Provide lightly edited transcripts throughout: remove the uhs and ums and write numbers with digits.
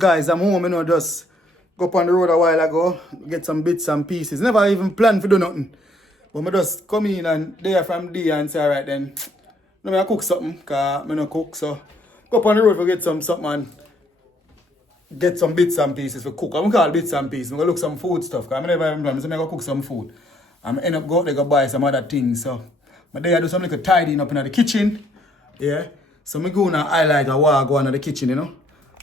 guys, I'm home, you know, just go up on the road a while ago, get some bits and pieces. Never even planned to do nothing. But I just come in and there from there and say, alright then, let me cook something, because I don't cook. So go up on the road to get something and get some bits and pieces for cook. I'm going to call bits and pieces. I'm going to look some food stuff, because I never even planned. So I'm going to cook some food. I'm end up go out there go buy some other things. So but there I do some little tidying up in the kitchen. Yeah. So I'm going to highlight what I go on in the kitchen, you know.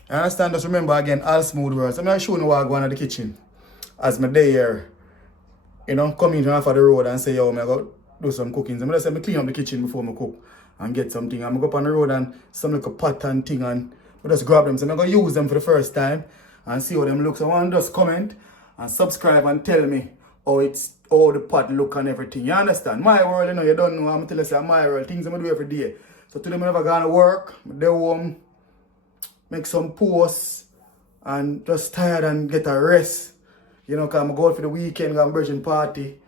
I understand, just remember again, all smooth words. So I'm going to show you what I go on in the kitchen. As my day here, you know, come in off of the road and say, yo, I'm going to do some cooking. So I'm going to say, I clean up the kitchen before I cook and get something. I'm going to go up on the road and some little pot and thing and I just grab them. So I'm going to use them for the first time and see how them look. So I want to just comment and subscribe and tell me how the pot look and everything. You understand? My world, you know, you don't know. I'm going to tell you, say, my world, things I'm going to do every day. So today I'm never going to work. I'm there home, make some posts and just tired and get a rest. You know, because I'm going for the weekend, I'm virgin party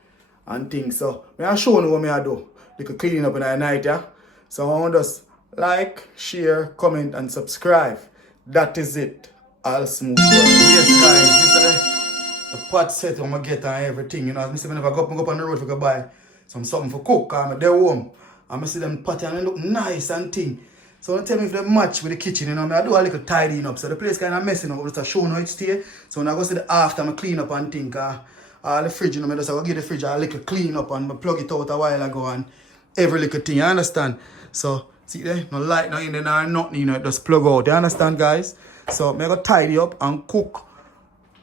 and things. So I'm show you what I do. You can clean up in the night, yeah? So I want to just like, share, comment and subscribe. That is it. All smooth. Yes guys, this is the pot set I'm going to get and everything. You know, as I say, whenever I go up on the road to buy something for cook. I'm there home. I'm see them pot and they look nice and thing. So don't tell me if they match with the kitchen, you know. I do a little tidying up. So the place kind of messing up, but just show how it stay. So when I go see the after, I clean up and think. All the fridge, you know, I just go give the fridge a little clean up and I plug it out a while ago and every little thing, you understand? So, see there, no light, no in there, no nothing, you know, it just plug out, you understand, guys? So, I go tidy up and cook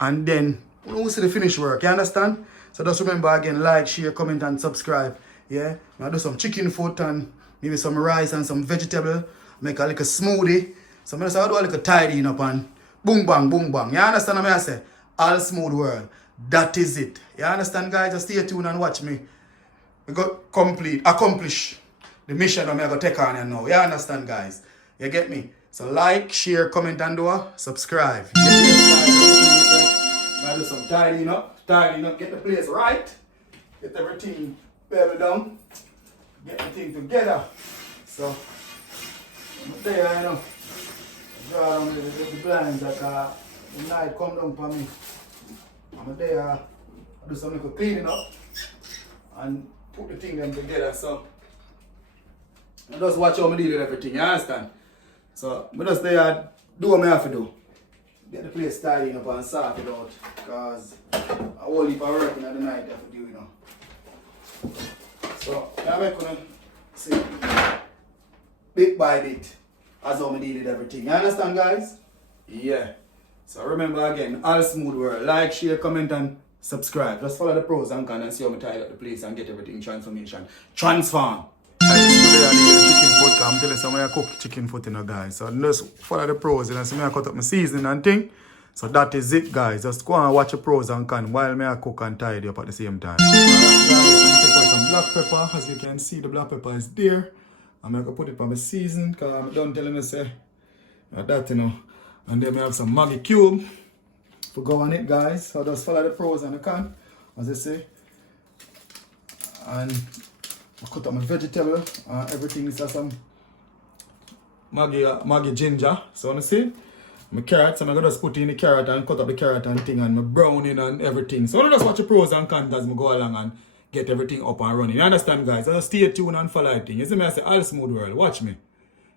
and then we'll see the finished work, you understand? So just remember again, like, share, comment and subscribe, yeah? I do some chicken foot and maybe some rice and some vegetable. Make a little smoothie. So I just do a little tidying up and boom bang, boom bang. You understand what I say? All smooth world. That is it. You understand, guys? Just stay tuned and watch me. We got accomplish the mission I'm going to take on you now. You understand, guys? You get me? So like, share, comment and do subscribe. Yes, guys. I do some tidying up, get the place right. Get everything level down. Get everything together. So I'm there, you know, draw down the blinds that the night come down for me. I'm there, I do some little cleaning up and put the thing them together. So I just watch how I deal with everything, you understand? So I just there, do what I have to do. Get the place tidying up and sort it out. Because I won't leave for working at the night I have to do, you know. So I'm going to see bit by bit as how I deal with everything. You understand, guys? Yeah. So remember again, all smooth world. Like, share, comment and subscribe. Just follow the pros and cons and see how I tidy up the place and get everything transformation. Transform. Chicken foot. I'm telling you, somebody I cook chicken foot, you know, guys. So just follow the pros, you know, see me I cut up my seasoning and thing. So that is it, guys. Just go and watch the pros and cons while I cook and tidy up at the same time. Guys, I'm take out some black pepper. As you can see, the black pepper is there. I'm going to put it on my season because I'm done telling you say that, you know. And then I have some Maggi cube to go on it, guys. So just follow the pros and the cons, as I say. And I cut up my vegetable. Everything is some Maggi ginger. So you see, my carrots, I'm going to just put in the carrot and cut up the carrot and thing and my browning and everything. So I just watch the pros and cons as I go along and get everything up and running. You understand, guys? Just stay tuned and follow everything. You see me, I say all smooth world. Watch me.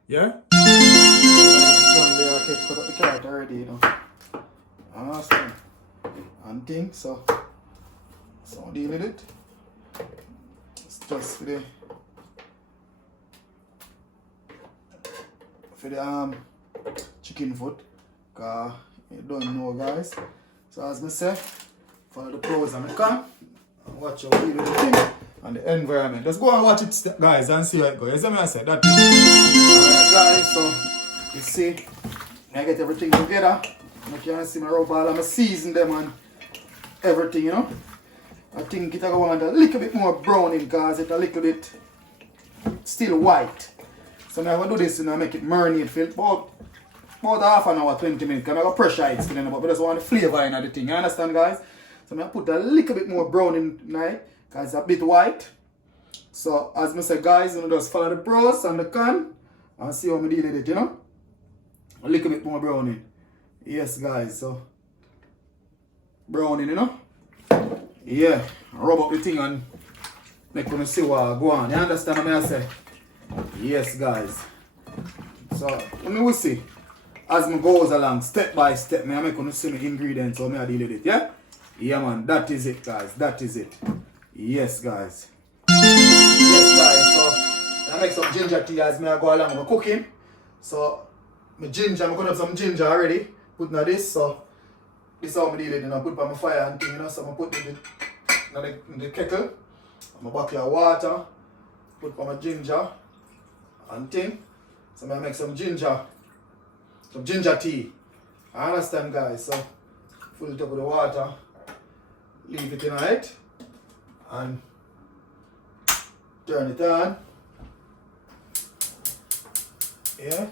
Yeah? Done there, okay, cut up the carrot already, you know. Awesome. And things, so I'll deal with it. It's just for the chicken foot. Cause you don't know, guys. So as I say, follow the pros and the cons. Watch how we do the thing and the environment. Just go and watch it, guys, and see how it goes. You see me I said that. Alright, guys, so you see, I get everything together. You can see my rub all and I season them and everything, you know. I think it's going to want a little bit more browning because it's a little bit still white. So now I'm going to do this, you know, make it marinate for about half an hour, 20 minutes. Because I'm going to pressure it still, you know, but I just want the flavor in the thing. You understand, guys? So I'm going to put a little bit more brown in tonight because it's a bit white. So as I said, guys, you know, just follow the pros and the cons and see how I deal with it, you know. A little bit more browning. Yes, guys, so browning, you know? Yeah, rub up the thing and make me see what go on. You understand what I say? Yes, guys. So, we will see. As me goes along, step by step, I make you see the ingredients, how I deal with it, yeah? Yeah, man, that is it, guys. That is it. Yes, guys. Yes, guys, so I make some ginger tea as I go along with cooking. So, my ginger, I'm going to have some ginger already. Put in this, so this is how I deal with it. I put it on my fire and thing, you know, so I put it in the kettle. I'm bucket of water. Put on my ginger and thing. So I make some ginger tea. I understand, guys, so fill it up with the water. Leave it in it. And turn it on. Yeah.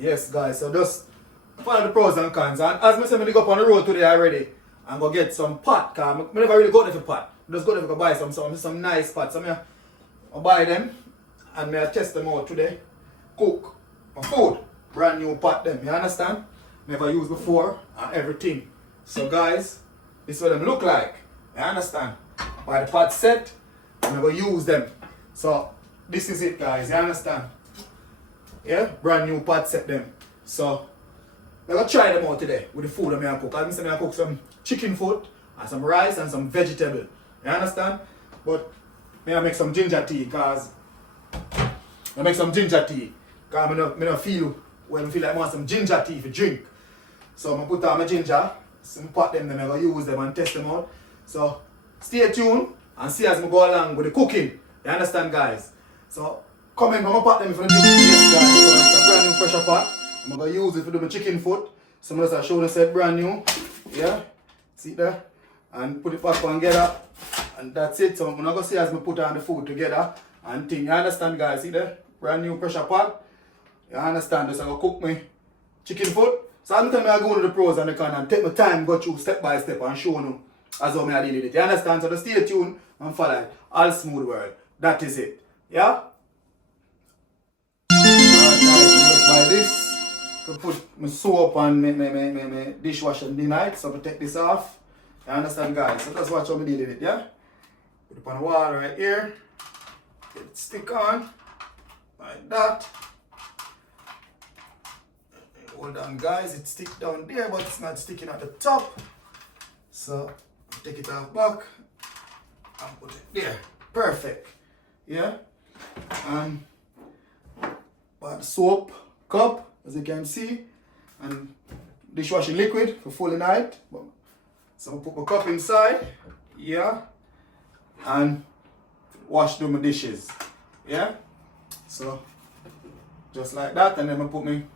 Yes, guys. So just follow the pros and cons. And as I said, I go up on the road today already. I'm gonna get some pot. Cause I never really go there for pot. Just go there to buy some nice pots. So I buy them and I test them out today. Cook my food. Brand new pot them. You understand? Never used before and everything. So guys, this is what them look like. You understand? Buy the pot set. I'm gonna use them. So this is it, guys. You understand? Yeah, brand new pot set them. So I'm gonna try them out today with the food I'm gonna cook. I'm gonna cook some chicken foot and some rice and some vegetable. You understand? But I'm gonna make some ginger tea because I don't feel when I feel like I want some ginger tea for drink. So I'm gonna put on my ginger, some pot them, then I'm gonna use them and test them out. So stay tuned and see as I go along with the cooking. You understand, guys? So comment on my pot them if you want to drink. Yes, guys. So it's a brand new pressure pot. I'm gonna use it to do my chicken foot. So I'm gonna show the set brand new. Yeah, see there? And put it back on together. And that's it. So I'm gonna see as I put on the food together and thing. You understand, guys? See there? Brand new pressure pot. You understand? Just I'm gonna cook my chicken foot. So I'm telling you I go to the pros and the con and take my time, go through step by step and show you as how I deal with it. You understand? So just stay tuned and follow it. All smooth world. That is it. Yeah? Alright, guys, just by this. To put my soap on my dishwasher in the night. So I take this off. You understand, guys? So just watch how I deal with it. Yeah? Put it on the water right here. Get it stick on. Like that. Hold on, guys, it sticks down there, but it's not sticking at the top. So take it off back and put it there. Perfect. Yeah. And but soap cup, as you can see, and dishwashing liquid for full night. So I put my cup inside. Yeah. And wash my dishes. Yeah. So just like that, and then I put me.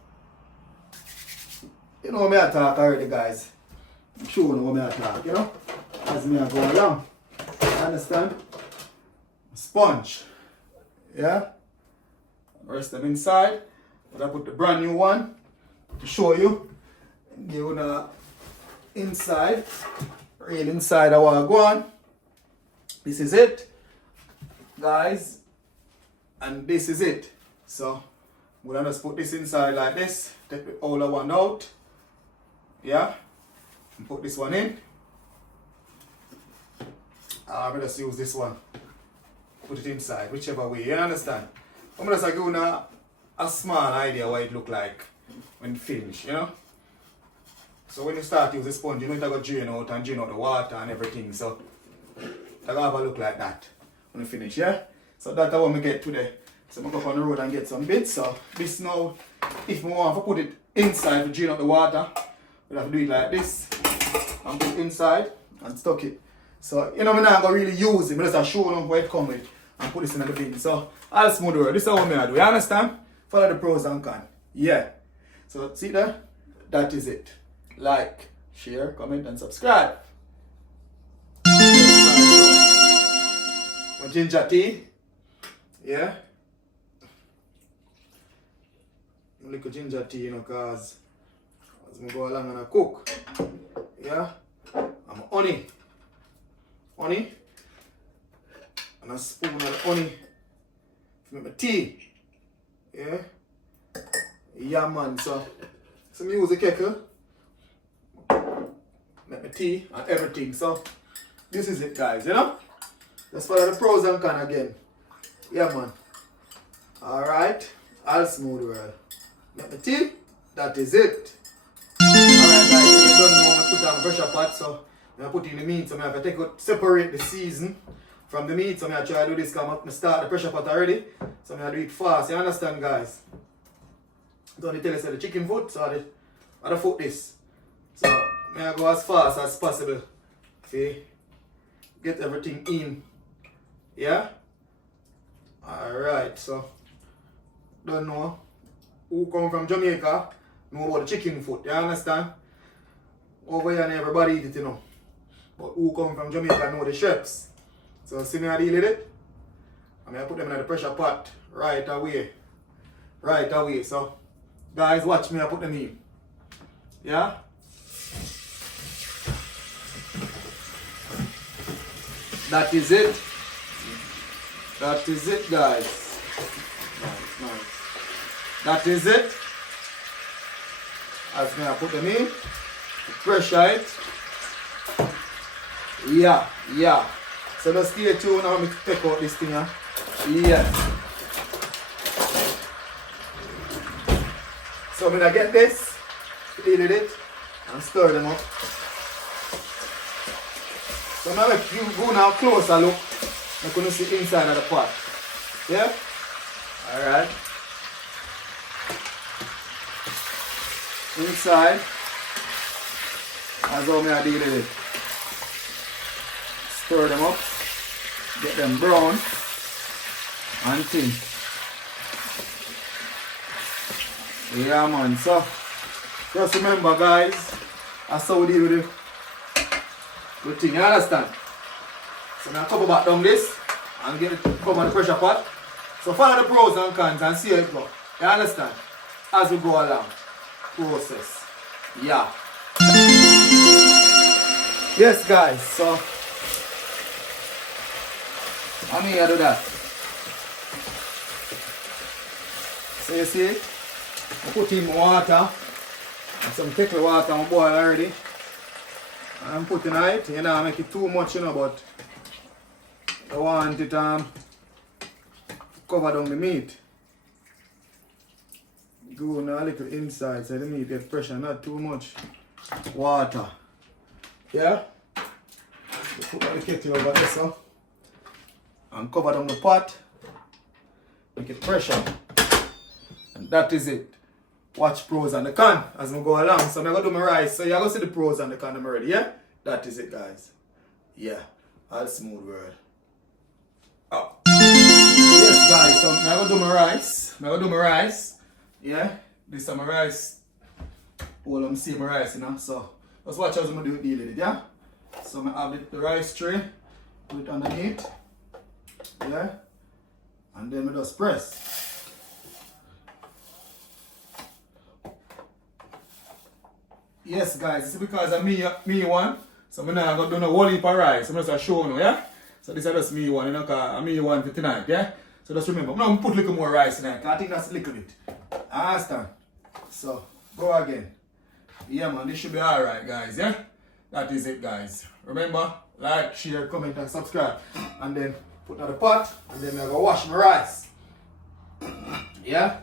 You know me I talk already, guys. I'm sure you know me I talk, you know? As me I go along. Understand? Sponge. Yeah? Rest them inside. But I put the brand new one to show you. Give you the inside. Real inside I want to go on. This is it. Guys. And this is it. So I'm gonna just put this inside like this. Take the older one out. Yeah, and put this one in. I'm just use this one. Put it inside, whichever way. You understand? I'm just give you a small idea what it look like when finished, you know. So when you start use the sponge, you know it's gonna drain out and drain out the water and everything. So it's gonna have a look like that when you finish, yeah. So that's what we get today. So I'm gonna go on the road and get some bits. So this now, if we want to put it inside to drain out the water. We have to do it like this and put it inside and stuck it. So, you know, I'm not going to really use it. I'm just show them where it comes with and put this in the bin. So, all smooth world. This is how I do. You understand? Follow the pros and cons. Yeah. So, see there? That is it. Like, share, comment, and subscribe. My ginger tea. Yeah. A little ginger tea, you know, because as I go along and I cook, yeah, I'm honey, and a spoon of honey to make my tea, yeah, man. So I use the kettle make my tea and everything. So this is it, guys, you know? Let's follow the pros and cons again. Yeah, man. Alright. All smooth world. Make my tea. That is it. Alright, guys, if you don't know, I put on pressure pot, so I put in the meat, so I have to take out, separate the season from the meat, so I try to do this because I start the pressure pot already, so I do it fast, you understand, guys? So they tell us the chicken foot, so I the foot this. So I go as fast as possible. See? Get everything in. Yeah? Alright, so don't know who come from Jamaica know about the chicken foot, you understand? Over here everybody eat it, you know. But who come from Jamaica know the chefs. So see me I deal with it. I'm gonna put them in the pressure pot right away. Right away. So guys, watch me I put them in. Yeah? That is it. That is it, guys. Nice. That is it. As me I put them in. Pressure it. Yeah. So just stay tuned now. I'm going to take out this thing. Yeah. So I'm going to get this, deal with it, and stir them up. So now if you go now closer look, you're going to see inside of the pot. Yeah? Alright. Inside. That's how I deal with it. Stir them up, get them brown and thin. Yeah, man. So just remember, guys, that's how we deal with the thing. You understand? So now cover back down this and get it cover the pressure pot. So follow the pros and cons and see how it goes. You understand? As we go along. Process. Yeah. Yes, guys, so I'm here to do that. So you see, I put in water, and some kettle water on boil already. And I'm putting it, you know, I make it too much, you know, but I want it cover down the meat. Go now a little inside so the meat get pressure, not too much water. Yeah? We put the kettle over there so and cover down the pot. Make it pressure. And that is it. Watch pros and the con as we go along. So I'm going to do my rice. So you're going to see the pros and the con I'm already, yeah? That is it, guys. Yeah. All smooth world. Oh. Yes, guys. So I'm going to do my rice. Yeah? This is my rice. All I'm seeing my rice, you know. So just watch how I'm going to deal with it, yeah? So I'm going to have the rice tray. Put it underneath. Yeah? And then I just press. Yes, guys, this is because of me one. So I'm not going to do no whole heap of rice. I'm just showing you, yeah? So this is just me one, you know, because I'm me one for tonight, yeah? So just remember, I'm going to put a little more rice in it. I think that's a little bit. Understand? So, go again. Yeah, man, this should be alright, guys, yeah? That is it, guys. Remember, like, share, comment, and subscribe. And then put in the pot, and then I'm going to wash my rice. Yeah?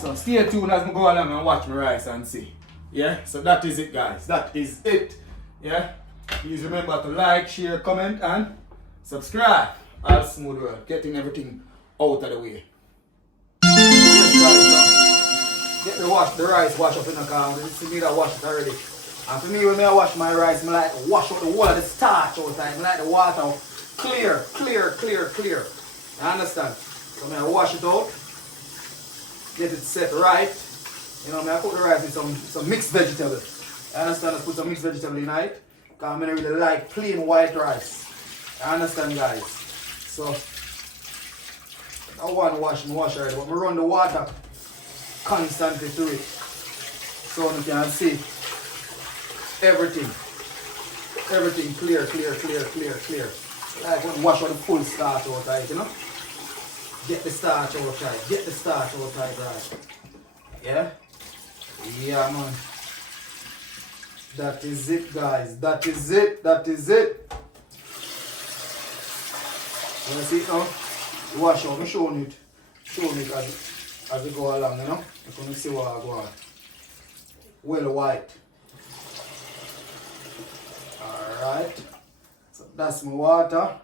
So stay tuned as I go along and watch my rice and see. Yeah? So that is it, guys. That is it. Yeah? Please remember to like, share, comment, and subscribe. All smooth world. Getting everything out of the way. Yes, guys. Get the rice wash up in the car. You need to wash it already. And for me, when I wash my rice, I like to wash out the water, the starch all the time. I like the water clear. You understand? So I wash it out. Get it set right. You know, I put the rice with some mixed vegetables. You understand? I put some mixed vegetable in it. Because I really like plain white rice. You understand, guys? So, I want to wash already, but I run the water constantly through it. So you can see everything clear. Like when you wash out the full starch out of it, you know? Get the starch out of it, right? Yeah? Yeah, man. That is it, guys. That is it. That is it. You see it now? Wash out. I'm showing it. Showing it as we go along, you know? You can see what I go on. Well white. Alright. So that's my water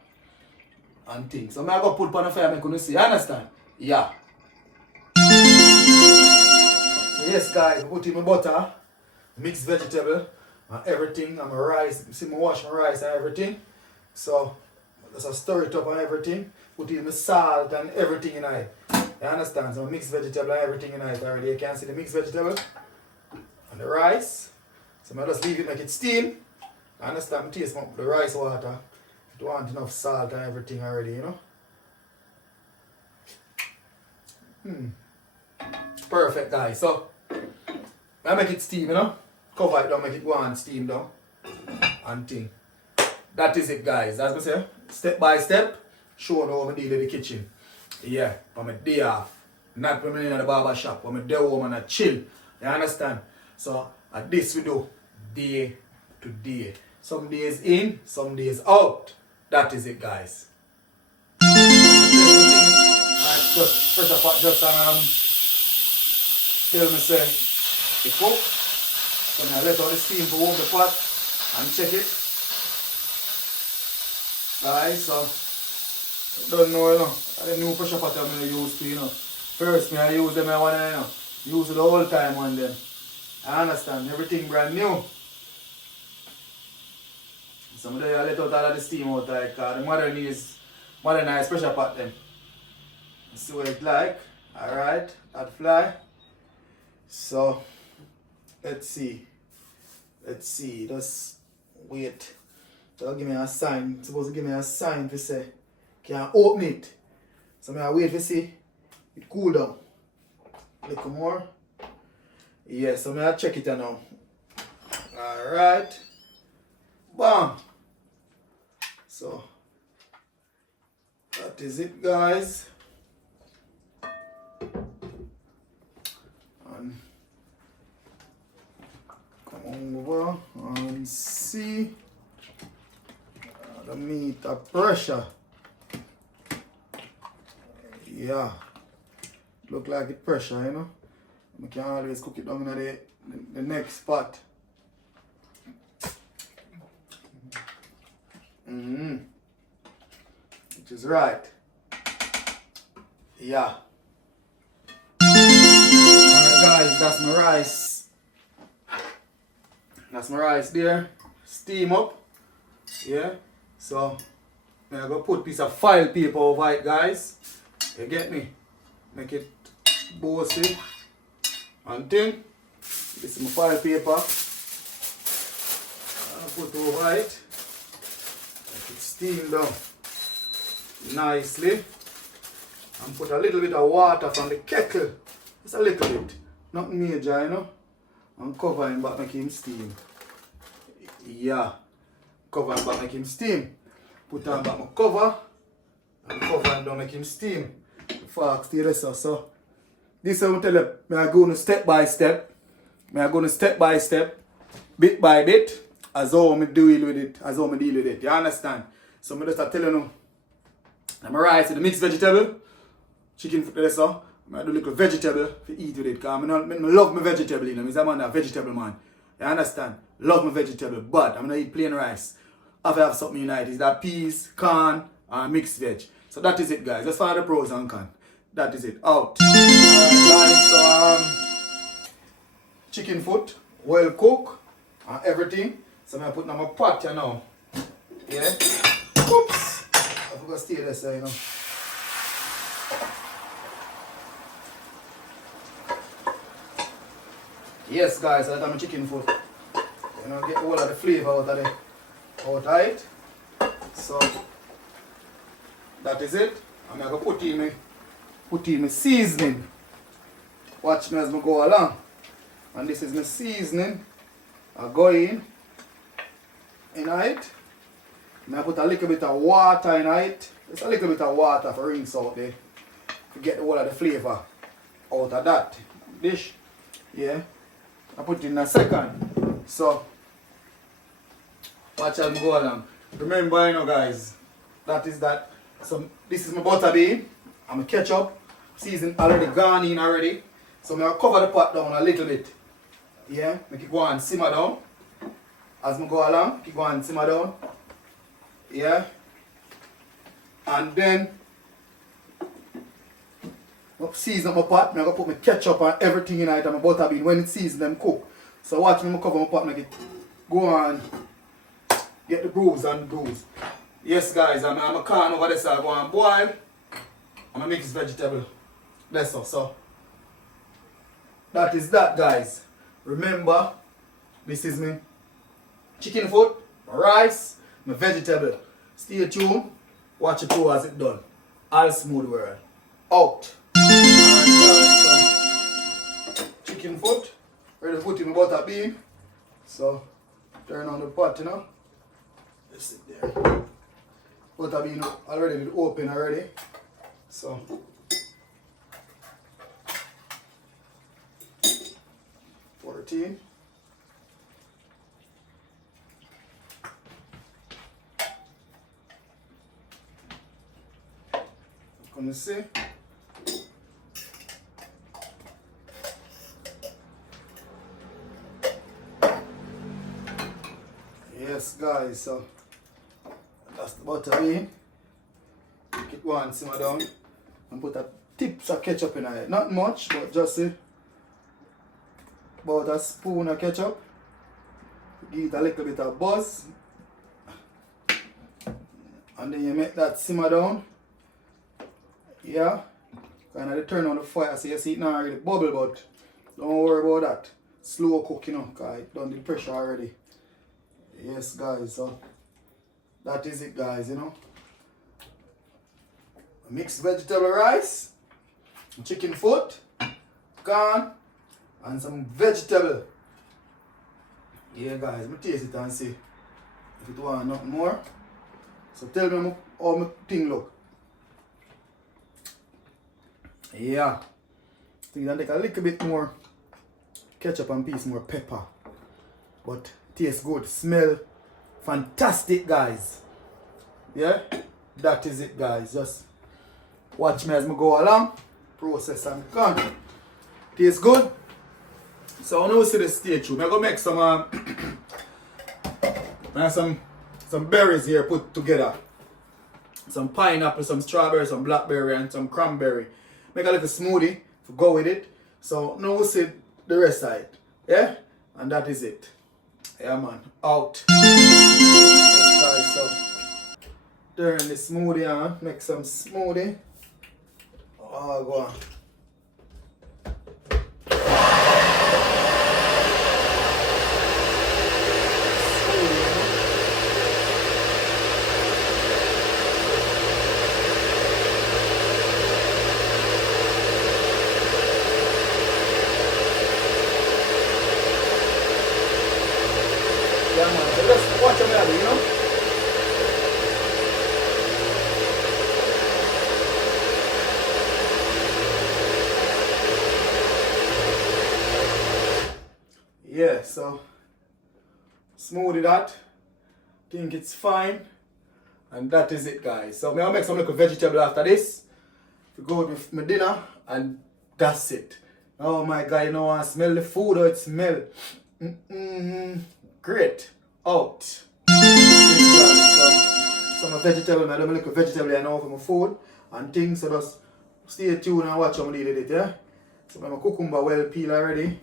and things. So I'm going to put on the fire, I'm going to see. You understand? Yeah. So yes, guys, put in my butter, mixed vegetable, and everything, and my rice. You see me wash my rice and everything. So just stir it up and everything. Put in my salt and everything in it. You understand? So mixed vegetable and everything in it already. You can see the mixed vegetable and the rice. So I just leave it make it steam. I understand, taste the rice water. You don't want enough salt and everything already, you know. Perfect, guys. So I make it steam, you know. Cover it down, make it go on steam down. And thing. That is it, guys. As I say, step by step, show how I deal with the kitchen. Yeah, from a day off. Not when I'm in the barber shop, when I'm there home and I chill. You understand? So at this we do day to day. Some days in, some days out. That is it, guys. I just press a pot just tell me say it cook. So I let all the steam to warm the pot and check it. Guys, so don't know, you know. I new pressure pot I'm gonna use to, you know. First I use them I wanna, you know, use it the whole time on them. I understand, everything brand new. Some of them I let out all of the steam out like the modernized pressure pot them. See what it like. Alright, that fly. So let's see. Just wait. So give me a sign. It's supposed to give me a sign to say can I open it. So I wait to see it cool down. A little more. Yes, so I check it now. Alright. Bam. So that is it, guys. And come on over and see the meat of pressure. Yeah, look like it pressure, you know. I can always cook it down in the next pot. Which is right. Yeah. Alright, guys, that's my rice. That's my rice there. Steam up. Yeah. So I'm gonna put a piece of foil paper over it, guys. You get me? Make it bossy. And thing. This is my foil paper. I'll put over it. Make it steam down nicely. And put a little bit of water from the kettle. Just a little bit. Nothing major, you know. And cover him back, make him steam. Yeah. Cover him back, make him steam. Put on back my cover. And cover him down, make him steam. Fork stay there, so this is what I tell you. I'm going step by step. I'm going step by step. Bit by bit. As how I deal with it. As how I deal with it. You understand? So I'm just telling you. I'm rice with the mixed vegetable. Chicken foot there, so I do a little vegetable to eat with it. Because I love my vegetable, you know. I'm a vegetable man. You understand? Love my vegetable. But I'm going to eat plain rice. If I have something in it, is that peas, corn, and mixed veg. So that is it, guys. That's for the pros and cons. That is it. Out. Alright, guys. So, chicken foot, well cooked, and everything. So I'm going to put it on my pot here now. Yeah. Oops. I forgot to stay there, so, you know. Yes, guys, that's my chicken foot. You know, get all of the flavor out of it. So that is it. I'm gonna put in my seasoning. Watch me as I go along. And this is my seasoning. I go in it. I put a little bit of water in it. Just a little bit of water for rinse out there. To get all of the flavor out of that dish. Yeah. I put it in a second. So Watch out, go along. Remember, you know, guys, that is that. So this is my butter bean. And my ketchup. Season already gone in already. So I'm gonna cover the pot down a little bit. Yeah, make it go and simmer down. As I go along, keep going and simmer down. Yeah. And then season up my pot. I'm gonna put my ketchup and everything in it and my butter bean when it's seasoned them cook. So watch me cover my pot, make it go on. Get the bruise and bruise. Yes guys, I'm a can over this, I go and boil. I'm gonna mix vegetable. That's all. So that is that guys. Remember, this is me chicken foot, my rice, my vegetable. Stay tuned, watch it through as it done. All smooth world. Out. Alright guys, so chicken foot, ready to put in my butter bean. So turn on the pot, you know. Just sit there. Butter bean already open already. So 14. Gonna see. Yes guys, so that's the butter bean. Make it one simmer down and put a tips of ketchup in it. Not much, but just about a spoon of ketchup. Give it a little bit of buzz. And then you make that simmer down. Yeah. Kind of turn on the fire so you see it now really bubble, but don't worry about that. Slow cook, you know, because it done the pressure already. Yes guys, so that is it guys, you know. Mixed vegetable rice, chicken foot, corn, and some vegetable. Yeah guys, I'm taste it and see if it want nothing more. So tell me how my thing look. Yeah. I think I'll take a little bit more ketchup and piece more pepper. But tastes good, smell fantastic guys. Yeah, that is it guys. Just watch me as I go along, process and come. Tastes good. So now we see the stage. I'm gonna make some some berries here put together. Some pineapple, some strawberry, some blackberry and some cranberry. Make a little smoothie to go with it. So now we see the rest of it. Yeah? And that is it. Yeah man, out. Yes guys, so turn the smoothie on, make some smoothie. Oh go on. Yeah man, so just watch them out, you know. Yeah, so smoothie that. Think it's fine. And that is it guys. So I'll make some little vegetable after this. To go with my dinner and that's it. Oh my god, you know I smell the food or it smell. Great. Out. Yes, so some vegetable, I don't make a vegetable I know for my food and things, so just stay tuned and watch how I deal with it, yeah? So my cucumber well peeled already.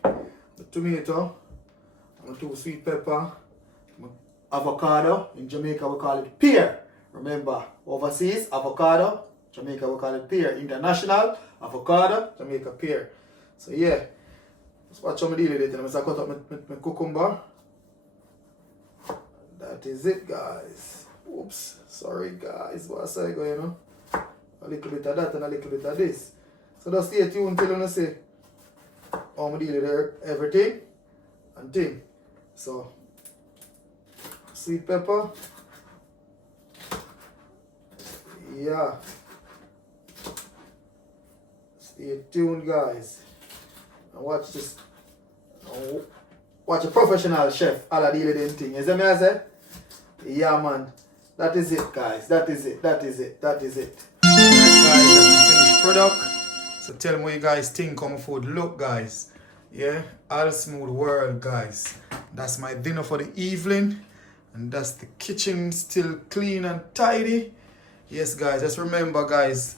The tomato, my 2 sweet pepper, my avocado. In Jamaica we call it pear. Remember, overseas avocado, Jamaica we call it pear. International avocado, Jamaica pear. So yeah, just watch how I deal with it. And I cut up my cucumber. That is it guys. Oops, sorry guys, what I say go, you know. A little bit of that and a little bit of this. So just stay tuned until I say how I deal with everything and thing. So sweet pepper. Yeah. Stay tuned guys. And watch this. Watch a professional chef all deal with them thing. You see me I say? Yeah, man. That is it, guys. That is it. That is it. That is it. Alright, guys. That's the finished product. So tell me what you guys think on my food. Look, guys. Yeah. All smooth world, guys. That's my dinner for the evening. And that's the kitchen still clean and tidy. Yes, guys. Just remember, guys.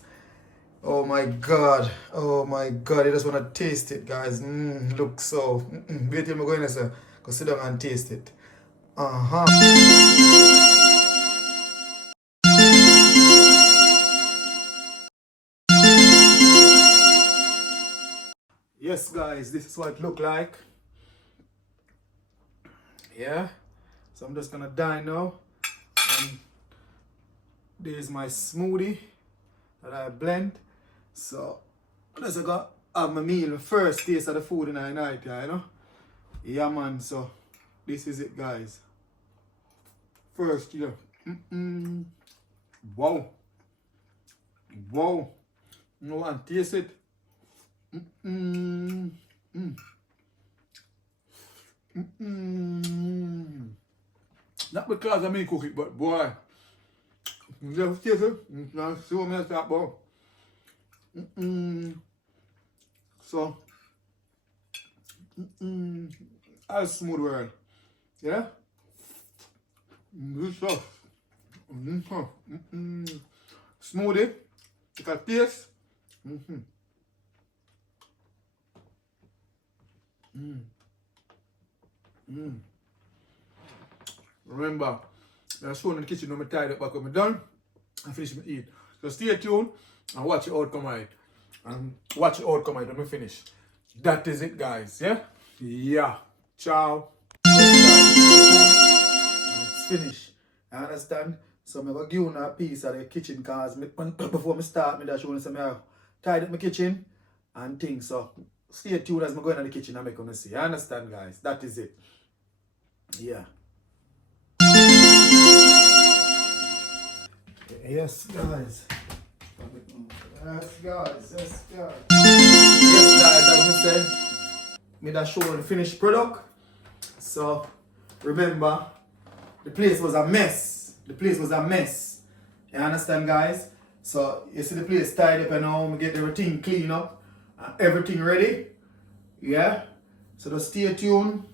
Oh my God. Oh my God. I just want to taste it, guys. Look so. Wait till I go in there, sir. Go sit down and taste it. Yes, guys, this is what it look like. Yeah. So I'm just gonna dine now. And there's my smoothie that I blend. So I'm just gonna have my meal, my first taste of the food in the night, yeah, you know? Yeah, man. So this is it, guys. First, yeah. Wow. Wow. You want to taste it? Not because I me cook it, but boy, just taste it. See what I start, boy. So, all smooth world, yeah. Good stuff. Smoothie. You can taste. Remember, I'm showing in the kitchen when I'm tied up back when I'm done and finish my eat. So stay tuned and watch the outcome of it. And watch the outcome of it when I finish. That is it, guys. Yeah? Yeah. Ciao. And it's finished. I understand? So I'm going to give you a piece of the kitchen because before I start, I show you some tied up my kitchen and things. So stay tuned as I go in the kitchen and make you see. I understand, guys. That is it. Yeah. Yes, guys. Yes, guys. Yes, guys. Yes, guys, as I said, me that show the finished product. So, remember, the place was a mess. The place was a mess. You understand, guys? So, you see the place tied up and now, we get everything clean up and everything ready. Yeah? So, just stay tuned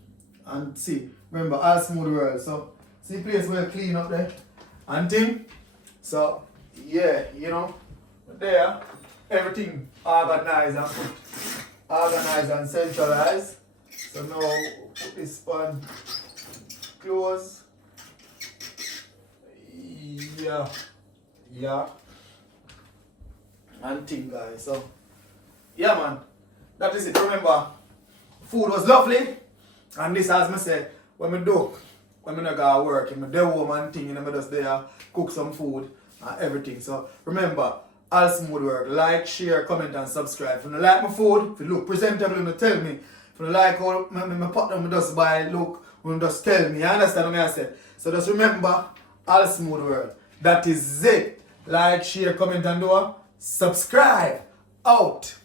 and see. Remember, all smooth world. So, see the place well clean up there and thing. So, yeah, you know, there, everything organized and centralized. So now, put this on close. Yeah, and thing, guys. So, yeah, man, that is it. Remember, food was lovely, and this, as I said, when I do. When I go to work, I'm there home and thing, and I'm just there, cook some food and everything. So remember, all smooth work. Like, share, comment and subscribe. If you don't like my food, if you look presentable, you tell me. If you don't like how my pot them just buy look, you just tell me. You understand what I said? So just remember, all smooth work. That is it. Like, share, comment and do subscribe. Out.